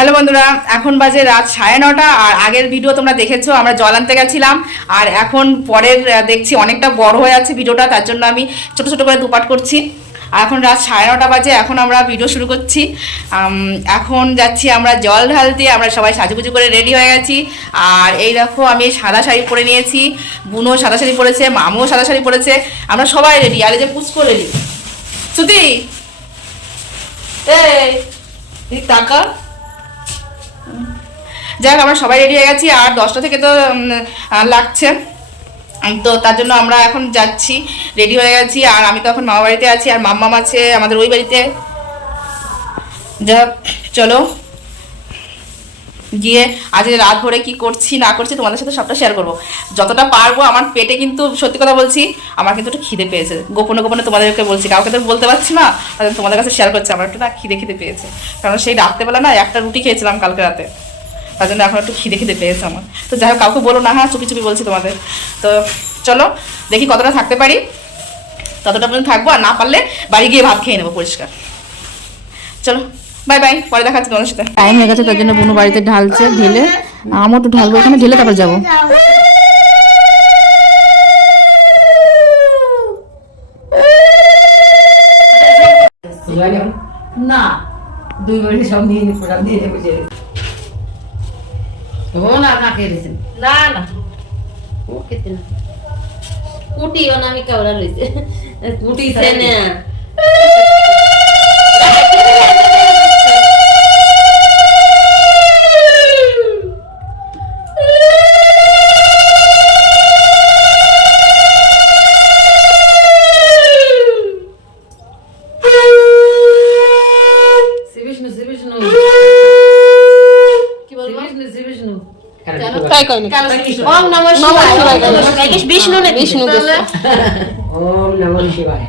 Hello বন্ধুরা, এখন বাজে রাত 9:30 আর আগের ভিডিও তোমরা দেখেছো আমরা জল আনতে গেছিলাম। আর এখন পরের দেখছি অনেকটা বড় হয়ে যাচ্ছে ভিডিওটা, তার জন্য আমি ছোট ছোট করে দুপাট করছি। আর এখন রাত 9:30 বাজে, এখন আমরা ভিডিও শুরু করছি। এখন যাচ্ছি আমরা জল ঢালতে। আমরা সবাই সাজুগুজু করে রেডি হয়ে গেছি। আর এই দেখো আমি সাদা শাড়ি পরে নিয়েছি, বুনও সাদা শাড়ি পরেছে, মামুও সাদা শাড়ি পরেছে, আমরা সবাই রেডি। আর এই যে পুষ্কর রেডি। শ্রুতি এই টাকা, যাক আমরা সবাই রেডি হয়ে গেছি। আর 10টা থেকে তো লাগছে, তো তার জন্য আমরা এখন যাচ্ছি, রেডি হয়ে গেছি। আর আমি তো এখন মামা বাড়িতে আছি, আর মাম্মাম আছে আমাদের ওই বাড়িতে। যাক চলো গিয়ে আজ রাত ভরে কি করছি না করছি তোমাদের সাথে সবটা শেয়ার করবো যতটা পারবো। আমার পেটে কিন্তু সত্যি কথা বলছি, আমার কিন্তু একটু খিদে পেয়েছে। গোপনে গোপনে তোমাদেরকে বলছি, কাউকে তো বলতে পারছি না, তোমাদের কাছে শেয়ার করছি। আমার একটু না খিদে পেয়েছে, কারণ সেই রাত্রেবেলা না একটা রুটি খেয়েছিলাম কালকে রাতে, তার জন্য এখন একটু খিদে পেয়েছে আমার। তো যাই হোক, কাউকে বলো না, হ্যাঁ চুপি চুপি বলছি তোমাদের। তো চলো দেখি কতটা থাকতে পারি, ততটা পর্যন্ত থাকবো। আর না পারলে বাড়ি গিয়ে ভাত খেয়ে নেবো পরিষ্কার। চলো বাই বাই, পরে দেখাচ্ছি তোমাদের সাথে। টাইম হয়ে গেছে, তার জন্য বুনু বাড়িতে ঢালছে, ঢেলে আমও একটু ঢালবো এখানে, ঢেলে তারপর যাবো। না দুই বাড়ি সব নিয়ে নি প্রসাদ দিয়ে বসে ও না না খেয়েছেন না না ও খেতে না কুটি আমি কেওড়া লইছে কুটি না তাই কই না ওম নমঃ শিবায় বিষ্ণু নে বিষ্ণু ওম নমঃ শিবায়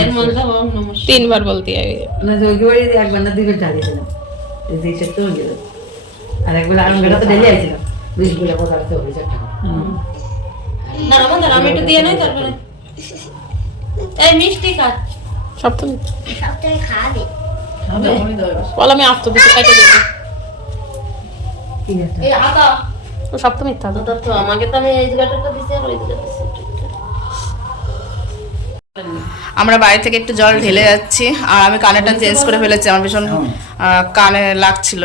এর মন্ত্র ওম নমঃ তিনবার বলতে হয় না যোগী বাড়ি একবার না দুইবার চালিয়েছিলাম, এই যে তো গেল। আর একবার আমি বেড়াতে ডেলি আইছিলাম, 20 গুলো পয়সা তো হয়েছে টাকা। না আমাদের আমি একটু দিয়ে নাই, তারপরে এই মিষ্টি কাট সপ্তমী সবটাই খাবে বল, আমি আফতো দিতে কাটে দেব। ঠিক আছে এই আটা ও সপ্তমী থাকবে তো আমাকে তো আমি এই জায়গাটা দিছি আর ওই জায়গাটা দিছি। আমরা বাড়ি থেকে একটু জল ঢেলে যাচ্ছি। আর আমি কানেরটা চেঞ্জ করে ফেলেছি, আমার ভীষণ কানে লাগছিল।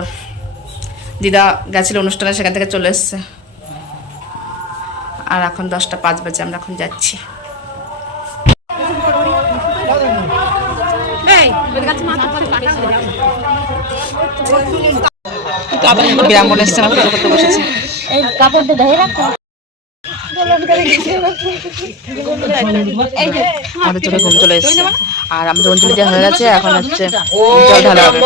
দিদা গেছিল অনুষ্ঠানে, সেখান থেকে চলে এসছে। আর এখন 10:05 বাজে, আমরা এখন যাচ্ছি। ব্রাহ্মণ এসছে, আমরা পুজো করতে বসেছি। কাপড়টা ধরে রাখো আমাদের চোখে ঘুম চলে এসছে। আর আমাদের অঞ্জলি দেওয়া হয়ে গেছে, এখন হচ্ছে জল ঢালা হবে।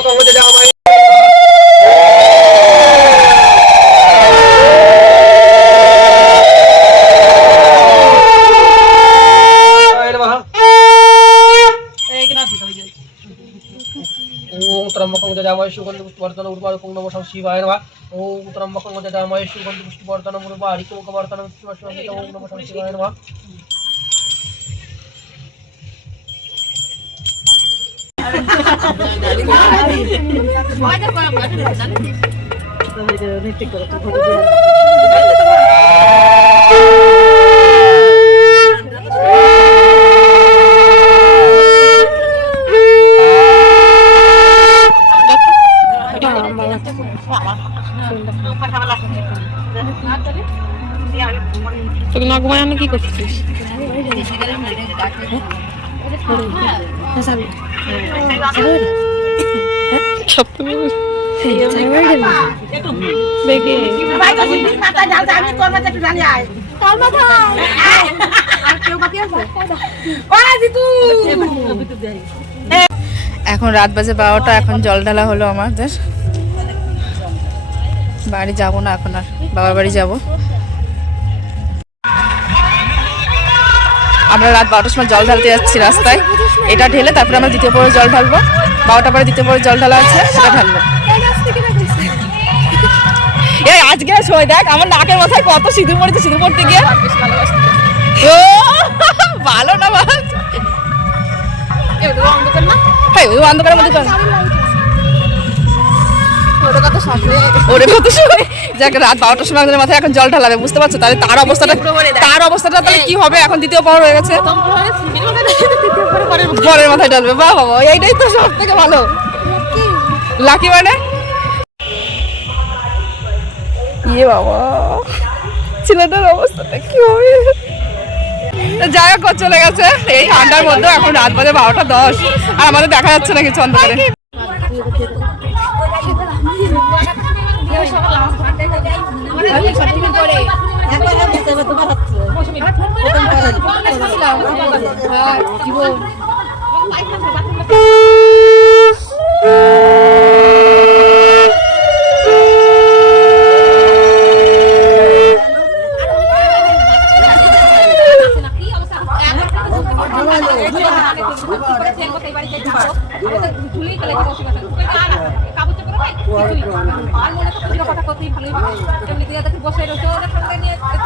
ओम त्र्यंबकं यजामहे सुगन्धिं पुष्टिवर्धनम् उर्वारुकं नमः शिवाय नमः। ओम त्र्यंबकं यजामहे सुगन्धिं पुष्टिवर्धनम् उर्वारुकं नमः शिवाय नमः। তুই না ঘুমায় কি করছিস? সপ্তমী এখন রাত বাজে 12টা, এখন জল ঢালা হলো আমাদের। বাড়ি যাবো না এখন, আর বাবার বাড়ি যাব। আমরা রাত 12টার সময় জল ঢালতে যাচ্ছি রাস্তায়। এটা ঢেলে তারপরে আমরা দ্বিতীয় পরে জল ঢালবো। 12টা পরে দ্বিতীয় পরে জল ঢালা আছে, সেটা ঢালবো। এই আজকে সময় দেখ আমার নাকের মাথায় কত সিঁদুর পড়েছে, সিঁদুর পড়তে গিয়ে ও ভালো না বাস। হ্যাঁ ওই অন্ধকারের মধ্যে ওটা কত ওরে কত সময় যাক রাত 12টার সময় আমাদের মাথায় এখন জল ঢালাবে, বুঝতে পারছো? তাহলে তার অবস্থাটা তাহলে কি হবে? এখন দ্বিতীয় পর হয়ে গেছে, পরের মাথায় ঢালবে। বাহ বাবা, এইটাই তো সব থেকে ভালো। লাকি মানে ইয়ে বাবা, ছেলেটার অবস্থাটা কি হবে? যাই হোক, চলে গেছে এই ঠান্ডার মধ্যে। এখন রাত বাজে 12টা 10 আর আমাদের দেখা যাচ্ছে না কিছু অন্ধকারে। আর মনে কথা কথাই ভালোই বসে রয়েছে ওরা সঙ্গে নিয়ে একটু